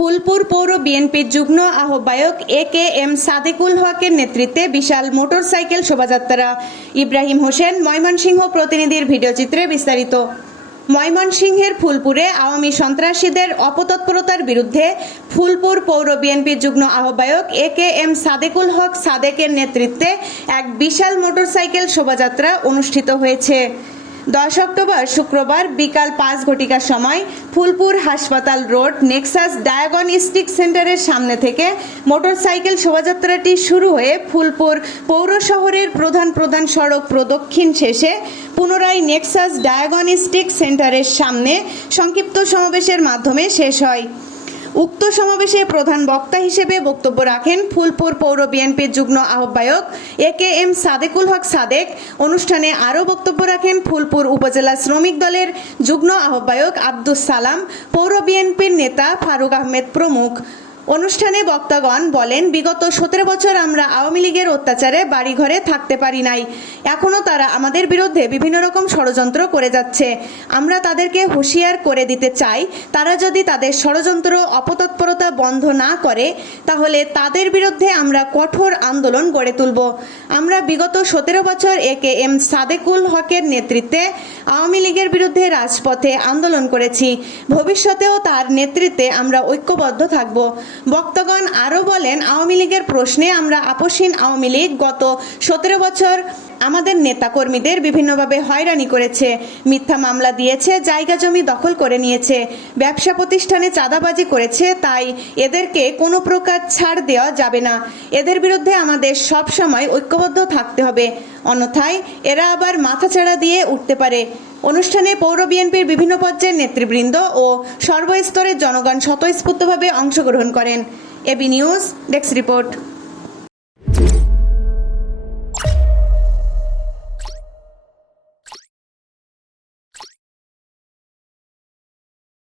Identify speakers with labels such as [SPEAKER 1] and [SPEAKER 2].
[SPEAKER 1] ফুলপুর পৌর বিএনপির যুগ্ম আহ্বায়ক এ কে এম সাদেকুল হকের নেতৃত্বে বিশাল মোটরসাইকেল শোভাযাত্রা। ইব্রাহিম হোসেন ময়মনসিংহ প্রতিনিধির ভিডিওচিত্রে বিস্তারিত। ময়মনসিংহের ফুলপুরে আওয়ামী সন্ত্রাসীদের অপতৎপরতার বিরুদ্ধে ফুলপুর পৌর বিএনপির যুগ্ম আহ্বায়ক এ কে এম সাদেকুল হক সাদেকের নেতৃত্বে এক বিশাল মোটরসাইকেল শোভাযাত্রা অনুষ্ঠিত হয়েছে। দশ অক্টোবর শুক্রবার বিকাল পাঁচ ঘটিকার সময় ফুলপুর হাসপাতাল রোড নেক্সাস ডায়াগনস্টিক সেন্টারের সামনে থেকে মোটরসাইকেল শোভাযাত্রাটি শুরু হয়ে ফুলপুর পৌর শহরের প্রধান প্রধান সড়ক প্রদক্ষিণ শেষে পুনরায় নেক্সাস ডায়াগনস্টিক সেন্টারের সামনে সংক্ষিপ্ত সমাবেশের মাধ্যমে শেষ হয়। উক্ত সমাবেশে প্রধান বক্তা হিসেবে বক্তব্য রাখেন ফুলপুর পৌর বিএনপির যুগ্ম আহ্বায়ক A K M Sadekul Haque Sadek. অনুষ্ঠানে আরও বক্তব্য রাখেন ফুলপুর উপজেলা শ্রমিক দলের যুগ্ম আহ্বায়ক আব্দুস সালাম, পৌর বিএনপির নেতা ফারুক আহমেদ প্রমুখ। অনুষ্ঠানে বক্তাগণ বলেন, বিগত সতেরো বছর আমরা আওয়ামী লীগের অত্যাচারে বাড়িঘরে থাকতে পারি নাই। এখনও তারা আমাদের বিরুদ্ধে বিভিন্ন রকম ষড়যন্ত্র করে যাচ্ছে। আমরা তাদেরকে হুঁশিয়ার করে দিতে চাই, তারা যদি তাদের ষড়যন্ত্র অপতৎপরতা বন্ধ না করে, তাহলে তাদের বিরুদ্ধে আমরা কঠোর আন্দোলন গড়ে তুলব। আমরা বিগত সতেরো বছর এ কে এম সাদেকুল হকের নেতৃত্বে আওয়ামী লীগের বিরুদ্ধে রাজপথে আন্দোলন করেছি। ভবিষ্যতেও তার নেতৃত্বে আমরা ঐক্যবদ্ধ থাকব। বক্তগণ আরও বলেন আওয়ামী লীগের প্রশ্নে আমরা আপসীন আওয়ামী লীগ গত সতেরো বছর আমাদের নেতাকর্মীদের বিভিন্নভাবে হয়রানি করেছে। মিথ্যা মামলা দিয়েছে, জায়গা জমি দখল করে নিয়েছে। ব্যবসা প্রতিষ্ঠানে চাঁদাবাজি করেছে, তাই এদেরকে কোনো প্রকার ছাড় দেওয়া যাবে না। এদের বিরুদ্ধে আমাদের সব সময় ঐক্যবদ্ধ থাকতে হবে। অন্যথায় এরা আবার মাথাচাড়া দিয়ে উঠতে পারে। অনুষ্ঠানে পৌর বিএনপির বিভিন্ন পর্যায়ের নেতৃবৃন্দ ও সর্বস্তরের জনগণ স্বতঃস্ফূর্তভাবে অংশগ্রহণ করেন। AB news, desk report.